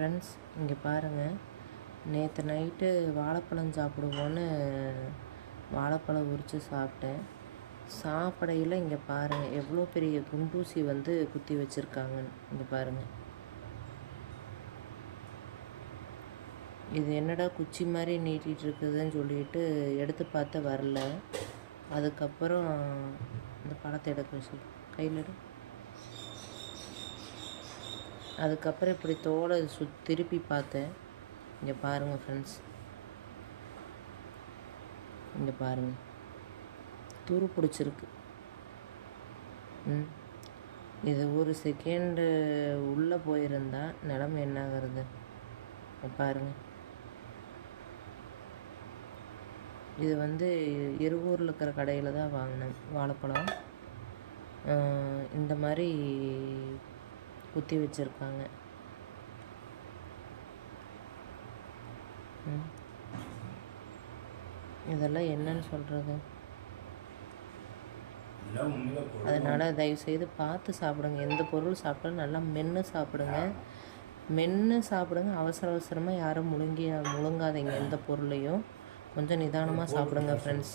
Friends, இங்கே பாருங்கள். நேற்று நைட்டு வாழைப்பழம் சாப்பிடுவோன்னு வாழைப்பழம் உரித்து சாப்பிட்டேன். சாப்பிடையில் இங்கே பாருங்கள் எவ்வளோ பெரிய குண்டூசி வந்து குத்தி வச்சுருக்காங்கன்னு. இங்கே பாருங்கள். இது என்னடா குச்சி மாதிரி நீட்டிகிட்டு இருக்குதுன்னு சொல்லிட்டு எடுத்து பார்த்து வரல. அதுக்கப்புறம் இந்த பழத்தை எடுக்க வச்சு கையில் எடு. அதுக்கப்புறம் இப்படி தோலை திருப்பி பார்த்தேன். இங்கே பாருங்கள் ஃப்ரெண்ட்ஸ், இங்கே பாருங்கள், துரு பிடிச்சிருக்கு. இது ஒரு செகண்டு உள்ளே போயிருந்தா நிலமை என்னாகிறது பாருங்கள். இது வந்து இருகூரில் இருக்கிற கடையில் தான் வாங்கினேன் வாழைப்பழம். இந்த மாதிரி குத்தி வச்சுருக்காங்க. இதெல்லாம் என்னன்னு சொல்கிறது? அதனால் தயவுசெய்து பார்த்து சாப்பிடுங்க. எந்த பொருள் சாப்பிட்டாலும் நல்லா மென்று சாப்பிடுங்க. அவசர அவசரமாக யாரும் முழுங்காதீங்க. எந்த பொருளையும் கொஞ்சம் நிதானமாக சாப்பிடுங்க ஃப்ரெண்ட்ஸ்.